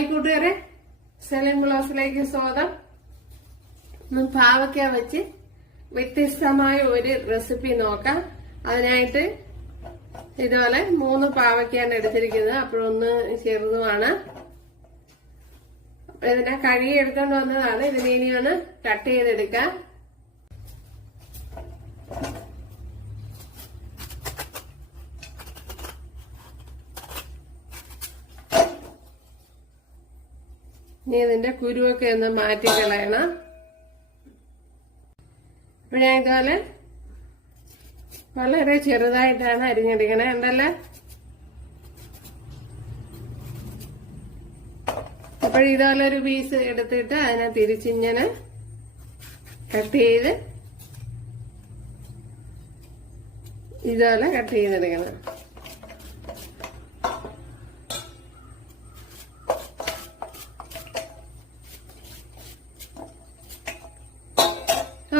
Hi കൂട്ടുകാരെ, സലീം ബ്ലോഗ്സിലേക്ക് സ്വാഗതം. പാവയ്ക്ക വെച്ച് വ്യത്യസ്തമായ ഒരു റെസിപ്പി നോക്കാം. അതിനായിട്ട് ഇതുപോലെ 3 പാവയ്ക്കാണ് എടുത്തിരിക്കുന്നത്. അപ്പോഴൊന്ന് ചെറുതുമാണ്. ഇതിനെ കഴുകി എടുത്തോണ്ട് വന്നതാണ്. ഇതിനെ ഇനിയാണ് കട്ട് ചെയ്തെടുക്കാം. ഇനി ഇതിന്റെ കുരുവൊക്കെ ഒന്ന് മാറ്റി കളയണം. അപ്പൊ ഞാൻ ഇതുപോലെ വളരെ ചെറുതായിട്ടാണ് അരിഞ്ഞെടുക്കണേ. ഉണ്ടല്ലേ? അപ്പോൾ ഇതുപോലെ ഒരു പീസ് എടുത്തിട്ട് അതിനെ തിരിച്ചിങ്ങനെ കട്ട് ചെയ്ത് ഇതുപോലെ കട്ട് ചെയ്തെടുക്കണം.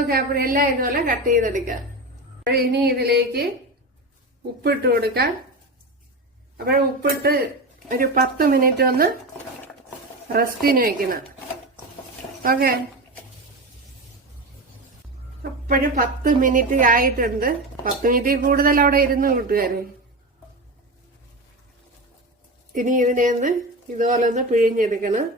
ഓക്കെ, അപ്പോഴെല്ലാം ഇതുപോലെ കട്ട് ചെയ്തെടുക്കാം. ഇനി ഇതിലേക്ക് ഉപ്പിട്ട് കൊടുക്കാം. അപ്പോൾ ഉപ്പിട്ട് ഒരു 10 മിനിറ്റ് ഒന്ന് റെസ്റ്റിന് വെക്കണം. ഓക്കെ, അപ്പോഴും 10 മിനിറ്റ് ആയിട്ടുണ്ട്. 10 മിനിറ്റ് കൂടുതൽ അവിടെ ഇരുന്ന് കൂട്ടുകാരെ. ഇനി ഇതിനെ ഒന്ന് ഇതുപോലെ ഒന്ന് പിഴിഞ്ഞെടുക്കണം.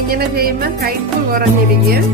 ഇങ്ങനെ ചെയ്യുമ്പോ കയ്പ് കുറഞ്ഞിരിക്കും.